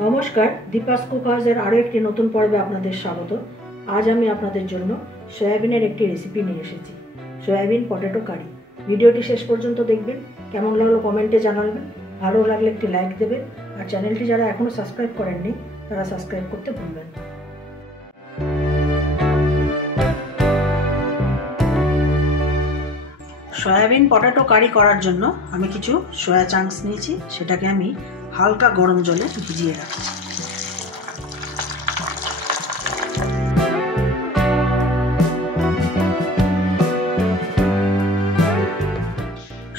নমস্কার, দীপাস কুক হাউসের আরও একটি নতুন পর্বে আপনাদের স্বাগত। আজ আমি আপনাদের জন্য সয়াবিনের একটি রেসিপি নিয়ে এসেছি, সয়াবিন পটেটো কারি। ভিডিওটি শেষ পর্যন্ত দেখবেন, কেমন লাগলো কমেন্টে জানাবেন, ভালো লাগলে একটি লাইক দেবেন, আর চ্যানেলটি যারা এখনও সাবস্ক্রাইব করেননি তারা সাবস্ক্রাইব করতে ভুলবেন না। সয়াবিন পটেটো কারি করার জন্য আমি কিছু সয়া চাংস নিয়েছি, সেটাকে আমি হালকা গরম জলে ভিজিয়ে রাখছি।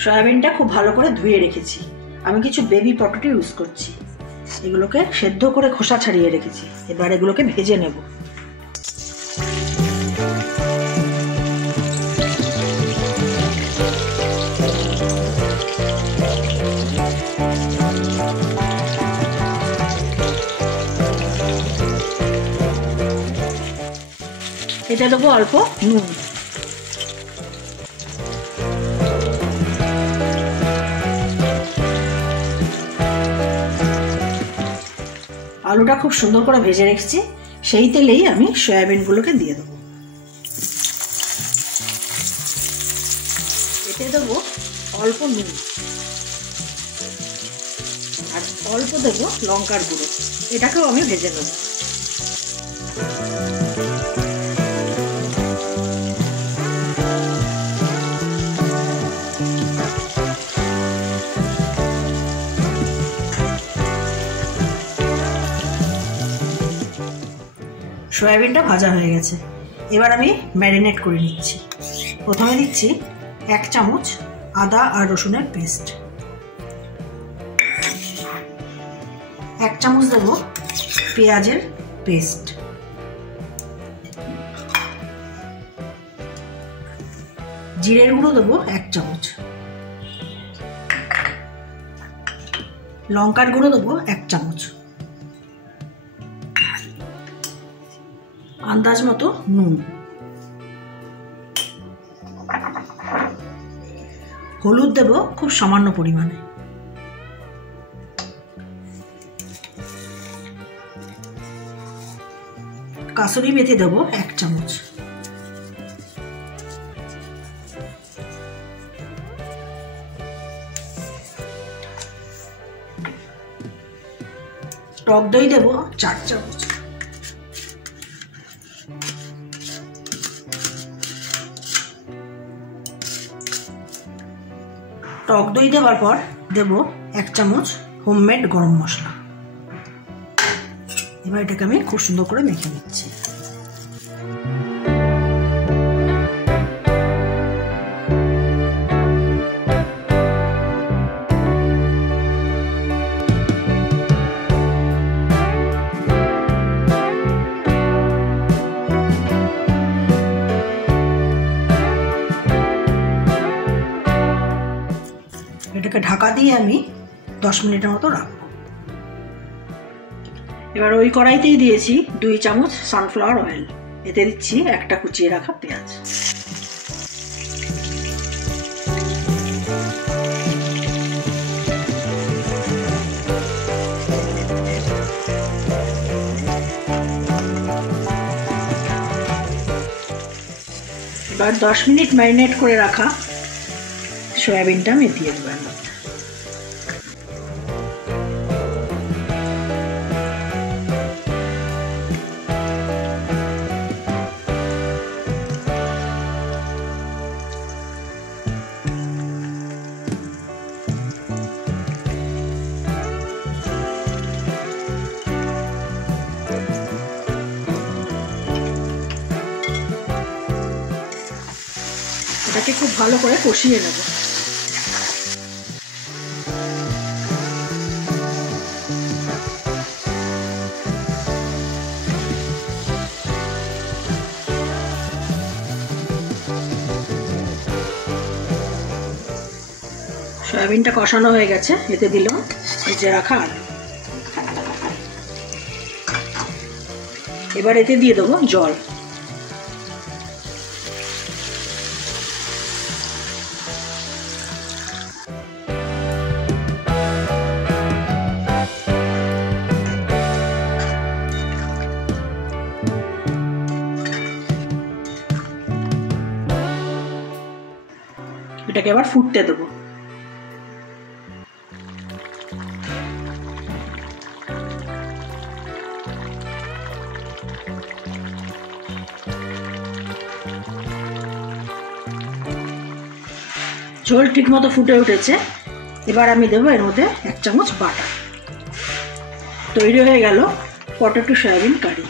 সয়াবিনটা খুব ভালো করে ধুয়ে রেখেছি। আমি কিছু বেবি পটেটো ইউজ করছি। এগুলোকে সেদ্ধ করে খোসা ছাড়িয়ে রেখেছি। এবার এগুলোকে ভেজে নেব। এটা দেবো অল্প নুন। আলুটা খুব সুন্দর করে ভেজে রেখেছি, সেই তেলেই আমি সয়াবিনগুলোকে দিয়ে দেবো। এতে দেবো অল্প নুন আর অল্প দেবো লঙ্কার গুঁড়ো। এটাকেও আমি ভেজে নেব। সয়াবিনটা ভাজা হয়ে গেছে, এবার আমি ম্যারিনেট করে নিচ্ছি। প্রথমে দিচ্ছি 1 চামচ আদা আর রসুনের পেস্ট, 1 চামচ দেব পেঁয়াজের পেস্ট, জিরের গুঁড়ো দেবো 1 চামচ, লঙ্কার গুঁড়ো দেবো 1 চামচ, আন্দাজ মতো নুন, হলুদ দেব খুব সামান্য পরিমাণে, কাসুরি মেথি দেব 1 চামচ, টক দই দেব 4 চামচ, টক দই দেওয়ার পর দেব 1 চামচ হোমমেড গরম মশলা। এবার এটাকে আমি খুব সুন্দর করে মেখে নিচ্ছি। এটাকে ঢাকা দিয়ে আমি 10 মিনিটের মতো রাখবো। এবার ওই কড়াইতেই দিয়েছি 2 চামচ সানফ্লাওয়ার অয়েল। এতে দিচ্ছি একটা কুচিয়ে রাখা পেঁয়াজ, এবার 10 মিনিট ম্যারিনেট করে রাখা সয়াবিনটা আমি দিয়ে দেবো। এটাকে খুব ভালো করে কষিয়ে নেব। সয়াবিনটা কষানো হয়ে গেছে, এতে দিলাম ভেজে রাখা আলু। এবার এতে দিয়ে দেবো জল। এটাকে আবার ফুটতে দেবো। ঝোল ঠিক মতো ফুটে উঠেছে। এবার আমি দেবো এর মধ্যে 1 চামচ বাটার। তৈরি হয়ে গেল পটেটো সয়াবিন কারি।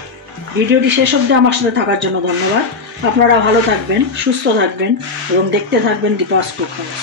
ভিডিওটি শেষ অবধি আমার সাথে থাকার জন্য ধন্যবাদ। আপনারা ভালো থাকবেন, সুস্থ থাকবেন এবং দেখতে থাকবেন দীপাস কুক হাউস।